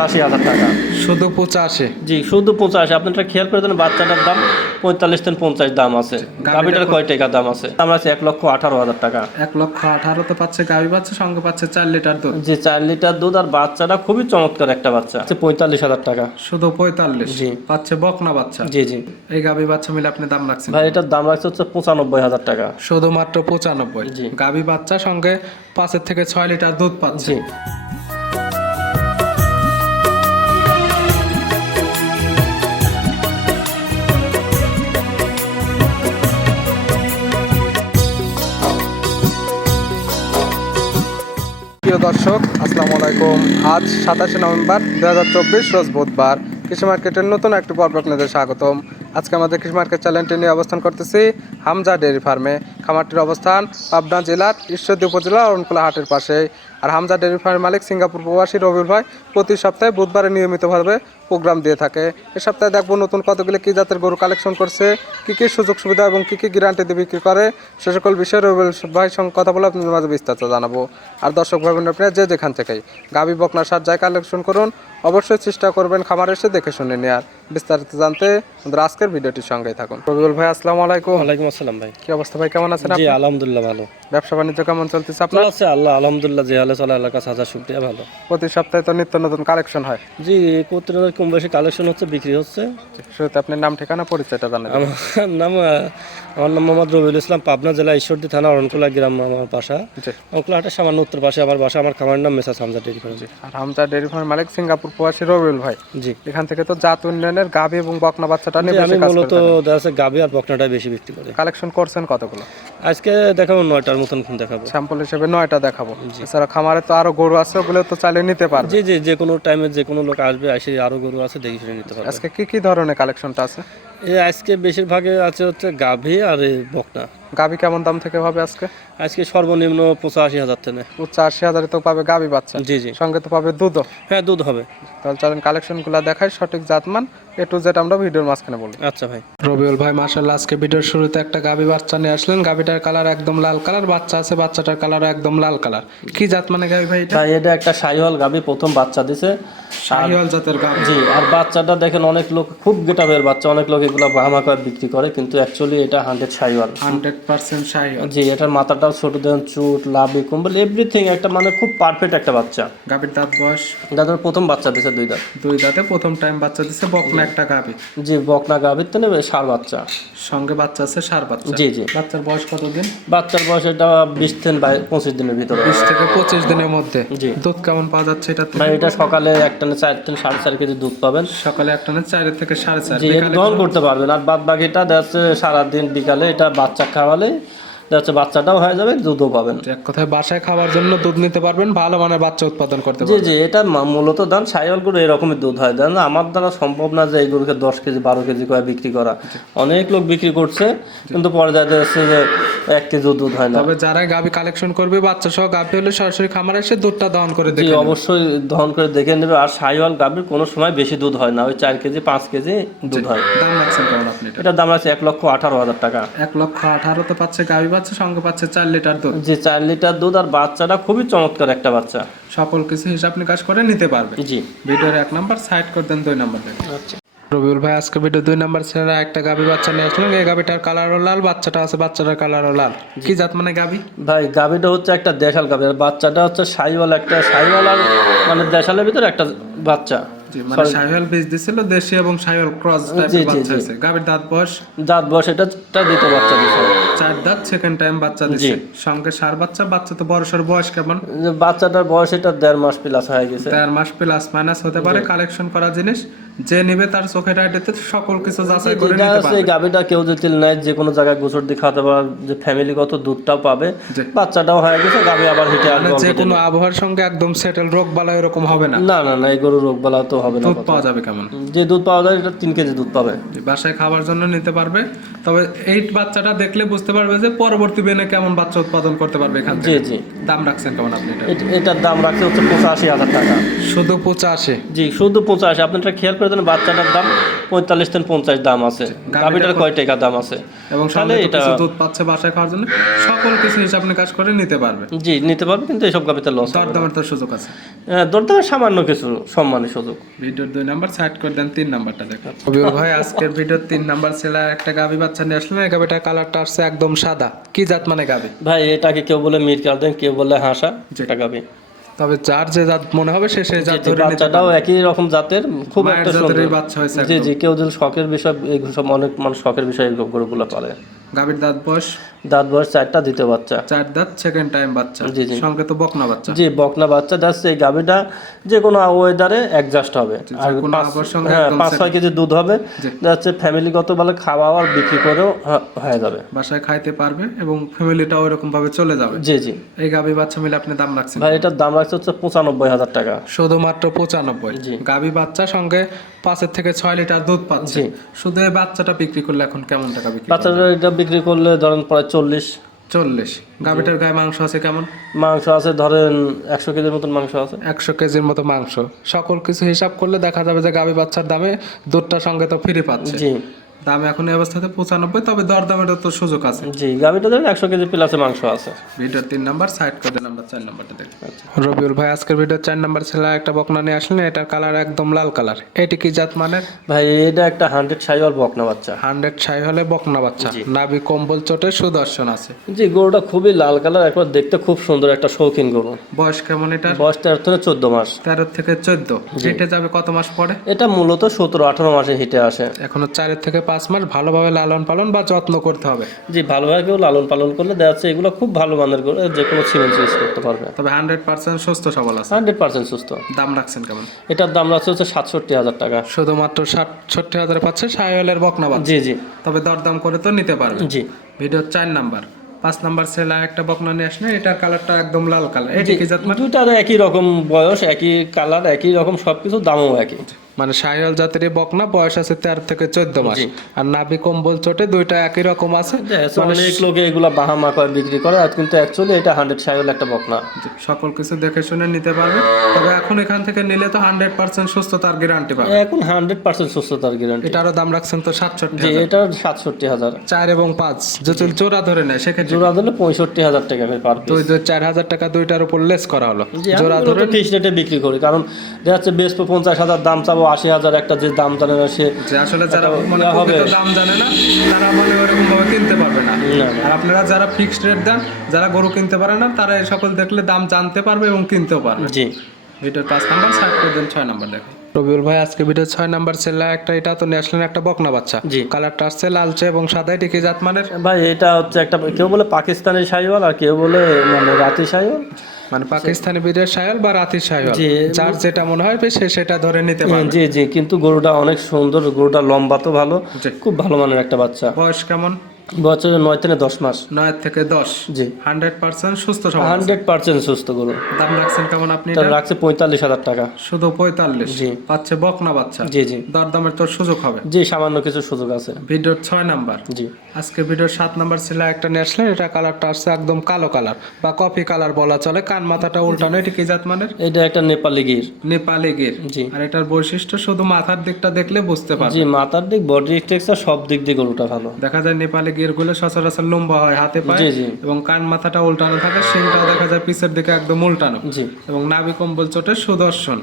পঁচাশি হাজার টাকা। শুধু পঁচাশি? জি শুধু পঁচাশি। আপনি একটা খেয়াল করে দেন বাচ্চাটার দাম পঁয়তাল্লিশ থেকে পঞ্চাশ দাম আছে। গাভিটার কয় টাকা দাম আছে? দাম আছে এক লক্ষ আঠারো হাজার টাকা। এক লক্ষ আঠারোতে পাচ্ছে গাভি পাচ্ছে সঙ্গে পাচ্ছে চার লিটার দুধ। যে চার লিটার দুধ আর বাচ্চাটা খুবই চমৎকার একটা বাচ্চা আছে পঁয়তাল্লিশ হাজার টাকা। শুধু পঁয়তাল্লিশ? জি। পাচ্ছে বকনা বাচ্চা? জি জি। এই গাভি বাচ্চা মিলে আপনি দাম রাখছেন ভাই এটার দাম রাখছে হচ্ছে পঁচানব্বই হাজার টাকা। শুধুমাত্র পঁচানব্বই? জি। গাভি বাচ্চা সঙ্গে পাঁচের থেকে ছয় লিটার দুধ পাচ্ছে। প্রিয় দর্শক, আসসালামু আলাইকুম। আজ সাতাশে নভেম্বর দু হাজার চব্বিশ, রোজ বুধবার। কৃষি মার্কেটের নতুন একটি পর্ব আপনাদের স্বাগতম। আজকে আমাদের কৃষি মার্কেট চ্যানেলটি নিয়ে অবস্থান করতেছি হামজা ডেয়ারি ফার্মে। খামারটির অবস্থান পাবনা জেলার ঈশ্বরদী উপজেলা অরণকুলা হাটের পাশে আর হামজা ডেয়ারি ফার্মের মালিক সিঙ্গাপুর প্রবাসী রবিউল ভাই প্রতি সপ্তাহে বুধবারে নিয়মিতভাবে প্রোগ্রাম দিয়ে থাকে। এ সপ্তাহে দেখব নতুন কতগুলি কী জাতের গরু কালেকশন করছে কী কী সুযোগ সুবিধা এবং কী কী গ্যারান্টি দিয়ে বিক্রি করে সে সকল বিষয়ে রবিউল ভাইয়ের সঙ্গে কথা বলে আপনাদের মাঝে বিস্তারিত জানাব। আর দর্শক ভাই বোনেরা আপনারা যে যেখান থেকেই গাবি বকনা সার যায় কালেকশন করুন অবশ্যই চেষ্টা করবেন খামার এসে দেখে শুনে নেওয়ার বিস্তারিত জানতে আমাদের আজকের ভিডিওটির সঙ্গেই থাকুন। রবিউল ভাই আসসালামু আলাইকুম। ওয়ালাইকুম আসসালাম ভাই। কি অবস্থা ভাই কেমন আছেন আপনি? আলহামদুলিল্লাহ ভালো। ব্যবসা বাণিজ্য কেমন চলতেছে আপনার? আছে আল্লাহ আলহামদুলিল্লাহ যে হালে চলা এলাকা হাজার শুক্রিয়া ভালো। প্রতি সপ্তাহে তো নিত্য নতুন কালেকশন হয়? জি প্রতিদিনের কম বেশি কালেকশন হচ্ছে বিক্রি হচ্ছে। শুরুতে আপনার নাম ঠিকানা পরিচয়টা জানাবেন। আমার নাম আমার নাম মোহাম্মদ রবিউল ইসলাম পাবনা জেলা ঈশ্বরদী থানা অরণকুলা গ্রাম আমার বাসা। হাটের সামান্য উত্তর পাশে আমার বাসা আমার খামারের নাম মেসাজ হামজা ডেরি ফার্ম। আর হামজা ডেয়ারি ফার্ম মালিক সিঙ্গাপুর প্রবাসী রবিউল ভাই। জি। এখান থেকে তো জাত উন্নয়নের গাভী এবং বকনা বাচ্চাটা নিয়ে আমি মূলত দেখা গাবি আর বকনাটাই বেশি বিক্রি করি। কালেকশন করছেন কতগুলো? আজকে দেখাবো নয়টার মতন দেখাবো। স্যাম্পল হিসেবে নয়টা দেখাবো। এছাড়া খামারে তো আরও গরু আছে বলে তো চালিয়ে নিতে পারবে। জি জি যে কোনো টাইমে যে কোনো লোক আসবে এসে আরও গরু আছে দেখে শুনে নিতে পারবে। আজকে কি কি ধরনের কালেকশনটা আছে? এই আজকে বেশিরভাগে আছে হচ্ছে গাভী আর বকনা। গাভী কেমন দাম থেকে হবে আজকে? আজকে সর্বনিম্ন পঁচাশি হাজার থেকে আশি হাজারে তো পাবে গাভী বাচ্চা। জি জি। সঙ্গে তো পাবে দুধও। হ্যাঁ দুধ হবে। তাহলে চলেন কালেকশনগুলা দেখাই সঠিক জাতমান এ টু জেড আমরা ভিডিওর মাঝখানে বলি। আচ্ছা ভাই। রবিউল ভাই মার্শাল্লাহ আজকে ভিডিওর শুরুতে একটা গাভী বাচ্চা নিয়ে আসলেন। গাভীটার কালার একদম লাল কালার বাচ্চা আছে বাচ্চাটার কালার একদম লাল কালার। কি জাত মানে গাভী ভাই এটা? এটা একটা সাইহল গাভী প্রথম বাচ্চা দিছে। শাহিওয়াল জাতের গাভী। জি আর বাচ্চাটা দেখেন অনেক লোক খুব গেটাবের বাচ্চা অনেক লোক এগুলো বাহামা করে বিক্রি করে কিন্তু অ্যাকচুয়ালি এটা hundred Sahiwal hundred percent Sahiwal জি এটার মাথাটাও ছোট দেন চুট লাভি কুম্বল এভরিথিং একটা মানে খুব পারফেক্ট একটা বাচ্চা। গাভীর দাঁত বয়স? দাদার প্রথম বাচ্চা দিছে দুই দাঁত। দুই দাঁতে প্রথম টাইম বাচ্চা দিচ্ছে বকনা একটা গাভী। জি বকনা গাভীর তো নেবে সার বাচ্চা। সঙ্গে বাচ্চা আছে সার বাচ্চা। জি জি। বাচ্চার বয়স কতদিন? বাচ্চার বয়স এটা বিশ থেকে পঁচিশ দিনের ভিতরে। বিশ থেকে পঁচিশ দিনের মধ্যে। জি। দুধ কেমন পাওয়া যাচ্ছে এটা ভাই এটা সকালে একটা না চার থেকে সাড়ে চার কেজি দুধ পাবেন। সকালে একটা না চার থেকে সাড়ে চার। এটা গ্রহণ করতে পারবেন আর বাদ বাকিটা দেখা যাচ্ছে সারাদিন বিকালে এটা বাচ্চা খাওয়ালে যাচ্ছে বাচ্চাটাও হয়ে যাবে দুধও পাবেন। এক কথায় বাসায় খাওয়ার জন্য দুধ নিতে পারবেন ভালো মানে বাচ্চা উৎপাদন করতে জি পারবেন। জি এটা মূলত দান সাইওয়াল গরু এরকমই দুধ হয়। দেন আমার দ্বারা সম্ভব না যে এই গরুকে দশ কেজি বারো কেজি করে বিক্রি করা। অনেক লোক বিক্রি করছে কিন্তু পরে দেখা যাচ্ছে যে এক কেজি দুধ হয় না। তবে যারা গাভী কালেকশন করবে বাচ্চা সহ গাভী হলে সরাসরি খামারে এসে দুধটা দহন করে জি দেখে অবশ্যই দহন করে দেখে নেবে। আর সাইওয়াল গাভীর কোনো সময় বেশি দুধ হয় না। ওই চার কেজি পাঁচ কেজি দুধ হয়। দাম রাখছেন কেমন আপনি এটা? দাম আছে এক লক্ষ আঠারো হাজার টাকা। এক লক্ষ আঠারোতে পাচ্ছে গাভী বাচ্চা সঙ্গে পাচ্ছে চার লিটার দুধ। যে চার লিটার দুধ আর বাচ্চাটা খুবই চমৎকার একটা বাচ্চা। সকল কিছু হিসাব নিকাশ করে নিতে পারবে। জি। ভিডিওর এক নাম্বার সাইড করে দেন দুই নাম্বার আচ্ছা। রবিউল ভাই আজকে ভিডিও দুই নাম্বার ছেড়ে একটা গাভী বাচ্চা নিয়ে আসলেন এই গাভীটার কালারও লাল বাচ্চাটা আছে বাচ্চাটার কালারও লাল। কি জাত মানে গাভী? ভাই গাভীটা হচ্ছে একটা দেশাল গাভী আর বাচ্চাটা হচ্ছে সাইওয়াল একটা সাইওয়াল আর মানে দেশালের ভিতরে একটা বাচ্চা। মানে সাইওয়াল বীজ দিছিল দেশি এবং সাইওয়াল ক্রস টাইপের বাচ্চা আছে। গাভীর দাঁত বয়স? দাঁত বয়স এটা দিত দিতে বাচ্চা দিচ্ছে চার দাঁত সেকেন্ড টাইম বাচ্চা দিছে। সঙ্গে সার বাচ্চা বাচ্চা তো বড় সর বয়স কেমন? বাচ্চাটার বয়স এটা দেড় মাস প্লাস হয়ে গেছে। দেড় মাস প্লাস মাইনাস হতে পারে কালেকশন করা জিনিস। যে নিবে তার চোখের আইডিতে সকল কিছু যাচাই করে নিতে পারবে। গাভীটা কেউ যদি নেয় যে কোনো জায়গায় গোসর দিয়ে খাওয়াতে পারে যে ফ্যামিলিগত দুধটাও পাবে বাচ্চাটাও হয়ে গেছে গাভী আবার হিটে মানে আসবে যে কোনো আবহাওয়ার সঙ্গে একদম সেটেল রোগ বালা এরকম হবে না। না না না এই গরু রোগ বালা তো হবে না দুধ পাওয়া যাবে কেমন? যে দুধ পাওয়া যায় এটা তিন কেজি দুধ পাবে। বাসায় খাবার জন্য নিতে পারবে। তবে এই বাচ্চাটা দেখলে বুঝতে পারবে যে পরবর্তী বেনে কেমন বাচ্চা উৎপাদন করতে পারবে এখান জি থেকে? জি। দাম রাখছেন কেমন আপনি এটা? এটার দাম রাখছে হচ্ছে পঁচাশি হাজার টাকা। শুধু পঁচাশি? জি শুধু পঁচাশি। আপনি একটা খেয়াল করে দেন বাচ্চাটার দাম পঁয়তাল্লিশ থেকে পঞ্চাশ দাম আছে। গাভিটার কয় টাকা দাম আছে? এবং তাহলে এটা দুধ পাচ্ছে বাসায় খাওয়ার জন্য সকল কিছু হিসাব নিকাশ করে নিতে পারবে। জি নিতে পারবে কিন্তু এইসব গাভিতে লস দরদামের তো সুযোগ আছে। দরদামের সামান্য কিছু সম্মানের সুযোগ। ভিডিওর দুই নাম্বার সাইড করে দেন তিন নাম্বারটা দেখুন। কবির ভাই আজকের ভিডিওর তিন নাম্বার ছেলে একটা গাভি বাচ্চা নিয়ে আসলেন এই গাভিটার কালারটা আসছে একদম সাদা। কি জাত মানে গাবে? ভাই এটাকে কেউ বলে মির কার্ডেন কেউ বলে হাসা যেটা গাবে। তবে যার যে জাত মনে হবে সে সেই জাত ধরে বাচ্চাটাও একই রকম জাতের খুব একটা সুন্দর। বাচ্চা হয়েছে জি জি কেউ যদি শখের বিষয় এই সব অনেক মানুষ শখের বিষয় এই গরুগুলো পালে। গাভির দাঁত বয়স? দাঁত বয়স চারটা দিতে বাচ্চা। চার দাঁত সেকেন্ড টাইম বাচ্চা। জি, জি। সঙ্গে তো বকনা বাচ্চা। জি বকনা বাচ্চা যাচ্ছে এই গাভিটা যে কোনো ওয়েদারে অ্যাডজাস্ট হবে আর কোনো পাঁচ- সঙ্গে হ্যাঁ ছয় কেজি দুধ হবে। যাচ্ছে ফ্যামিলিগত ভাবে খাওয়া আর বিক্রি করেও হয়ে যাবে। বাসায় খাইতে পারবে এবং ফ্যামিলিটাও এরকম ভাবে চলে যাবে। জি জি। এই গাভি বাচ্চা মিলে আপনি দাম রাখছেন ভাই এটার দাম রাখছে হচ্ছে পঁচানব্বই হাজার টাকা। শুধুমাত্র পঁচানব্বই। জি। গাভি বাচ্চা সঙ্গে পাঁচের থেকে ছয় লিটার দুধ পাচ্ছে। শুধু এই বাচ্চাটা বিক্রি করলে এখন কেমন টাকা বিক্রি বাচ্চাটা এটা বিক্রি করলে ধরেন প্রায় চল্লিশ। চল্লিশ। গাভিটার গায়ে মাংস আছে কেমন? মাংস আছে ধরেন একশো কেজির মতন মাংস আছে। একশো কেজির মতো মাংস। সকল কিছু হিসাব করলে দেখা যাবে যে গাভি বাচ্চার দামে দুধটা সঙ্গে তো ফিরে পাচ্ছে। জি। দাম এখন এই অবস্থাতে পঁচানব্বই তবে দরদামের তো সুযোগ আছে। জি গাভিটা ধরেন একশো কেজি প্লাসে মাংস আছে। ভিডিওর তিন নাম্বার সাইড করে দেন আমরা চার নাম্বারটা দেখি। রবিউল ভাই আজকের ভিডিওর চার নাম্বার ছিল একটা বকনা নিয়ে আসলেন এটার কালার একদম লাল কালার এটি কি জাত মানে ভাই এটা একটা হান্ড্রেড সাইওয়াল বকনা বাচ্চা। হান্ড্রেড হলে বকনা বাচ্চা। নাভি কম্বল চোটে সুদর্শন আছে। জি গরুটা খুবই লাল কালার একবার দেখতে খুব সুন্দর একটা শৌখিন গরু। বয়স কেমন এটা বয়স তেরো থেকে চোদ্দ মাস। তেরো থেকে চোদ্দ। হেঁটে যাবে কত মাস পরে? এটা মূলত সতেরো আঠারো মাসে হিটে আসে। এখনও চারের থেকে পাঁচ মাস ভালোভাবে লালন পালন বা যত্ন করতে হবে। জি ভালোভাবে কেউ লালন পালন করলে দেখা যাচ্ছে এগুলো খুব ভালো মানের যে কোনো সিমেন্ট ইউজ করতে পারবে। তবে হান্ড্রেড পার্সেন্ট সুস্থ সবল আছে। হান্ড্রেড পার্সেন্ট সুস্থ। দাম রাখছেন কেমন? এটার দাম রাখছে হচ্ছে সাতষট্টি হাজার টাকা। শুধুমাত্র ষাটষট্টি হাজার পাচ্ছে সাইওয়ালের বকনা জি জি। তবে দরদাম করে তো নিতে পারবে জি। ভিডিওর চার নাম্বার। পাঁচ নাম্বার সেলা একটা বকনা নিয়ে আসলে এটার কালারটা একদম লাল কালার। এটি কি জাত? দুটার একই রকম বয়স একই কালার একই রকম সবকিছু দামও একই। মানে সাইওয়াল জাতের এই বকনা বয়স আছে তেরো থেকে চোদ্দ মাস। আর নাভি কম্বল চোটে দুইটা একই রকম আছে। যাচ্ছে অনেক লোকে এগুলা বাহামা করে বিক্রি করে আর কিন্তু অ্যাকচুয়ালি এটা হান্ড্রেড সাইওয়াল একটা বকনা। সকল কিছু দেখে শুনে নিতে পারবে। তবে এখন এখান থেকে নিলে তো হান্ড্রেড পার্সেন্ট সুস্থতার গ্যারান্টি পাবে। এখন হান্ড্রেড পার্সেন্ট সুস্থতার গ্যারান্টি এটারও দাম রাখছেন তো সাতষট্টি জি এটার সাতষট্টি হাজার। চার এবং পাঁচ। যদি জোড়া ধরে নেয় সেক্ষেত্রে জোড়া দিলে পঁয়ষট্টি হাজার টাকা পার তো ওই যে চার হাজার টাকা দুইটার উপর লেস করা হলো। জোড়া ধরে ফিক্স রেটে বিক্রি করি কারণ দেখা যাচ্ছে বেশ পঞ্চাশ হাজার দাম চাবো আশি হাজার একটা যে দাম জানে না সে যে আসলে যারা মানে হবে। দাম জানে না তারা মানে ওরকম ভাবে কিনতে পারবে না। আর আপনারা যারা ফিক্সড রেট দেন যারা গরু কিনতে পারে না তারা এই সকল দেখলে দাম জানতে পারবে এবং কিনতেও পারবে। জি। ভিডিওর পাঁচ নাম্বার সাইড করে দেন ছয় নাম্বার দেখো। রবিউল ভাই আজকে ভিডিও ছয় নাম্বার ছেলে একটা এটা তো নিয়ে আসলেন একটা বকনা বাচ্চা। জি। কালারটা আসছে লালচে এবং সাদা এটি কি জাত মানের ভাই এটা হচ্ছে একটা কেউ বলে পাকিস্তানি সাইওয়াল আর কেউ বলে মানে রাতি সাইওয়াল মানে পাকিস্তানি বীরের সায়াল বা রাতি সায়াল। যার যেটা মনে হয় সে সেটা ধরে নিতে পারবে। জি জি কিন্তু গরুটা অনেক সুন্দর গরুটা লম্বা তো ভালো খুব ভালো মানের একটা বাচ্চা। বয়স কেমন? বছরে নয় থেকে দশ মাস। নয় থেকে দশ। জি। হান্ড্রেড পার্সেন্ট সুস্থ হান্ড্রেড পার্সেন্ট সুস্থ গরু। দাম রাখছেন কেমন আপনি? রাখছে পঁয়তাল্লিশ হাজার টাকা। শুধু পঁয়তাল্লিশ? জি। পাচ্ছে বকনা বাচ্চা। জি জি। দরদামের তোর সুযোগ হবে। জি সামান্য কিছু সুযোগ আছে। ভিডিওর ছয় নাম্বার। জি। আজকে ভিডিওর সাত নাম্বার ছিল একটা এটা কালারটা আসছে একদম কালো কালার বা কফি কালার বলা চলে। কান মাথাটা উল্টানো এটি কি জাত মানের? এটা একটা নেপালি গির। নেপালি গির। জি। আর এটার বৈশিষ্ট্য শুধু মাথার দিকটা দেখলে বুঝতে পারবে জি মাথার দিক বডি টেক্সচার সব দিক দিয়ে গরুটা ভালো। দেখা যায় নেপালি গিরগুলো সচরাচর লম্বা হয় হাতে পায়ে এবং কান মাথাটা উল্টানো থাকে সিংটাও দেখা যায় পিছের দিকে একদম উল্টানো। জি। এবং নাভি কম্বল চোটে সুদর্শন।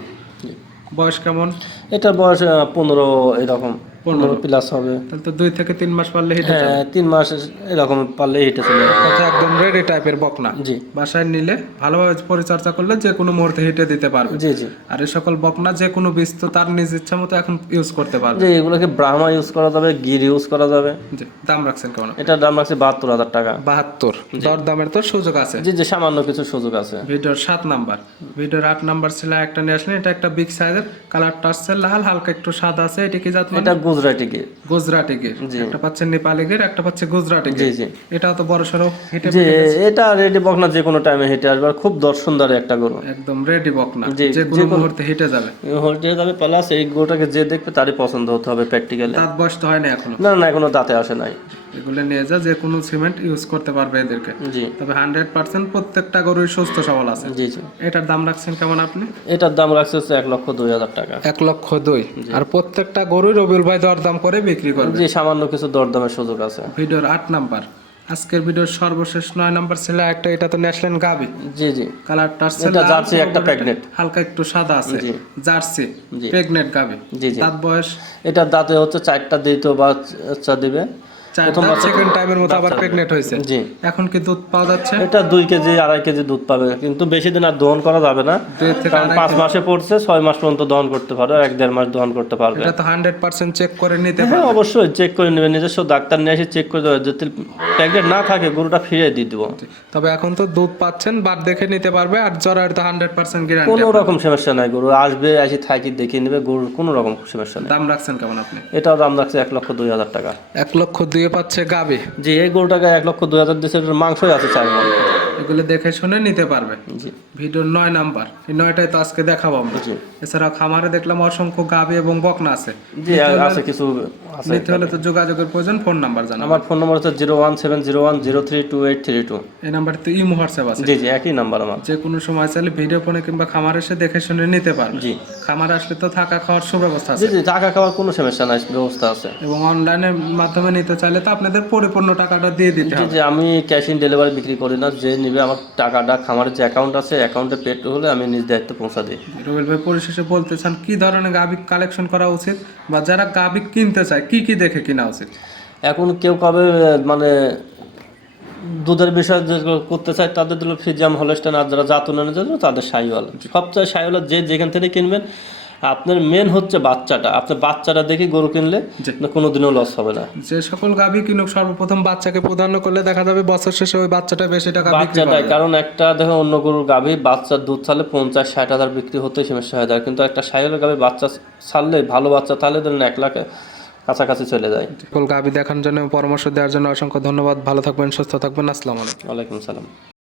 বয়স কেমন? এটা বয়স পনেরো এরকম। পনেরো প্লাস হবে। তাহলে তো দুই থেকে তিন মাস পারলে হেঁটে হ্যাঁ তিন মাস এরকম পারলে হেঁটে চলে। যাবে। একদম রেডি টাইপের বকনা। জি। বাসায় নিলে ভালোভাবে পরিচর্যা করলে যে কোনো মুহূর্তে হেঁটে দিতে পারবে। জি জি। আর এই সকল বকনা যে কোনো বীজ তো তার নিজ ইচ্ছা মতো এখন ইউজ করতে পারবে। যে এগুলোকে ব্রাহ্মা ইউজ করা যাবে গির ইউজ করা যাবে। জি দাম রাখছেন কেমন? এটার দাম আছে বাহাত্তর হাজার টাকা। বাহাত্তর। দর দামের তো সুযোগ আছে। জি যে সামান্য কিছু সুযোগ আছে। ভিডিওর সাত নাম্বার। ভিডিওর আট নাম্বার ছিল একটা নিয়ে আসলেন এটা একটা বিগ সাইজের কালারটা আসছে লাল হালকা একটু সাদা আছে এটা কি জাত মানে? এটা গুজরাটি গিয়ে গুজরাটি গিয়ে। একটা পাচ্ছে নেপালে গিয়ে একটা পাচ্ছে গুজরাটি গিয়ে জি এটাও তো বড় সড়ো হেঁটে জি এটা রেডি বকনা যে কোনো টাইমে হেঁটে আসবে খুব দর্শনদার একটা গরু। একদম রেডি বকনা যে কোনো মুহূর্তে হেঁটে যাবে। হেঁটে যাবে প্লাস এই গরুটাকে যে দেখবে তারই পছন্দ হতে হবে প্র্যাকটিক্যালি দাঁত বসতে হয় না এখনও। না না এখনও দাঁতে আসে নাই। এগুলো নিয়ে যা যে কোনো সিমেন্ট ইউজ করতে পারবে এদেরকে। জি। তবে হান্ড্রেড পার্সেন্ট প্রত্যেকটা গরুই সুস্থ সবল আছে। জি জি। এটার দাম রাখছেন কেমন আপনি? এটার দাম রাখছে হচ্ছে এক লক্ষ দুই হাজার টাকা। এক লক্ষ দুই। আর প্রত্যেকটা গরুই রবিউল ভাই দরদাম করে বিক্রি করবে। জি সামান্য কিছু দরদামের সুযোগ আছে। ভিডিওর আট নাম্বার। আজকের ভিডিওর সর্বশেষ নয় নাম্বার ছিল একটা এটা তো ন্যাশনাল গাবি। জি জি। কালারটা এটা জার্সি একটা প্রেগনেন্ট হালকা একটু সাদা আছে। জি। জার্সি জি। প্রেগনেন্ট গাবি। জি জি। দাঁত বয়স? এটার দাঁতে হচ্ছে চারটা দিত বাচ্চা দিবে। চার সেকেন্ড টাইমের মতো আবার প্রেগনেন্ট হয়েছে। জি। এখন কি দুধ পাওয়া যাচ্ছে? এটা দুই কেজি আড়াই কেজি দুধ পাবে কিন্তু বেশি দিন আর দহন করা যাবে না। কারণ পাঁচ মাসে পড়ছে ছয় মাস পর্যন্ত দহন করতে পারবে এক দেড় মাস দহন করতে পারবে। এটা তো হান্ড্রেড পার্সেন্ট চেক করে নিতে হ্যাঁ অবশ্যই চেক করে নেবে নিজস্ব ডাক্তার নিয়ে এসে চেক করে দেবে যদি প্যাকেট না থাকে গরুটা ফিরিয়ে দিয়ে দিব। তবে এখন তো দুধ পাচ্ছেন বাদ দেখে নিতে পারবে আর জ্বরের তো হান্ড্রেড পার্সেন্ট গ্যারান্টি কোনো রকম সমস্যা নাই গরু আসবে এসে থাকি দেখিয়ে নেবে গরুর কোনো রকম সমস্যা নেই। দাম রাখছেন কেমন আপনি? এটাও দাম রাখছে এক লক্ষ দুই হাজার টাকা। এক লক্ষ দুয়ে পাচ্ছে গাবে। জি এই গরুটাকে এক লক্ষ দুই হাজার দেশের মাংসই আছে চার এগুলো দেখে শুনে নিতে পারবে। জি। ভিডিওর নয় নাম্বার। এই নয়টাই তো আজকে দেখাবো আমরা। এছাড়া খামারে দেখলাম অসংখ্য গাবে এবং বকনা আছে। জি আছে কিছু নিতে হলে তো যোগাযোগের প্রয়োজন ফোন নাম্বার জানাব আমার ফোন নম্বর হচ্ছে zero one seven zero one zero three two eight three two. এই নাম্বারটি তো ইমো হোয়াটসঅ্যাপ আছে। জি জি একই নাম্বার আমার। যে কোনো সময় চাইলে ভিডিও ফোনে কিংবা খামার এসে দেখে শুনে নিতে পারবে। জি। খামার আসলে তো থাকা খাওয়ার সুব্যবস্থা জি আছে। জি টাকা খাওয়ার কোনো সমস্যা নাই ব্যবস্থা আছে। এবং অনলাইনের মাধ্যমে নিতে চাইলে তো আপনাদের পরিপূর্ণ টাকাটা দিয়ে দিতে জি হবে। জি আমি ক্যাশ ইন ডেলিভারি বিক্রি করি না। যে নিবে আমার টাকাটা খামারের যে অ্যাকাউন্ট আছে অ্যাকাউন্টে পেড হলে আমি নিজ দায়িত্ব পৌঁছা দিই। রুবেল ভাই পরিশেষে বলতে চান কি ধরনের গাবি কালেকশন করা উচিত? বা যারা গাবি কিনতে চায় কি কি দেখে কিনা উচিত? এখন কেউ কবে মানে দুধের বিষয় করতে চায় তাদের দিল ফিজিয়াম হলস্টেন আর যারা জাত উন্নয়নের জন্য তাদের সাইওয়াল সবচেয়ে সাইওয়াল যে যেখান থেকে কিনবেন আপনার মেন হচ্ছে বাচ্চাটা। আপনার বাচ্চাটা দেখে গরু কিনলে। কোনো দিনও লস হবে না। যে সকল গাবি কিনুক সর্বপ্রথম বাচ্চাকে প্রাধান্য করলে দেখা যাবে বছর শেষে ওই বাচ্চাটা বেশি টাকা বাচ্চাটা কারণ একটা দেখো অন্য গরুর গাভী বাচ্চার দুধ ছাড়লে পঞ্চাশ ষাট হাজার বিক্রি হতে সমস্যা হয়ে যায়। কিন্তু একটা সাইওয়ালের গাভী বাচ্চা ছাড়লে ভালো বাচ্চা তাহলে ধরেন এক লাখ কাছাকাছি চলে যায়। কলকাতা গাবি দেখার জন্য পরামর্শ দেওয়ার জন্য অসংখ্য ধন্যবাদ। ভালো থাকবেন সুস্থ থাকবেন। আসসালামু আলাইকুম। ওয়ালাইকুম সালাম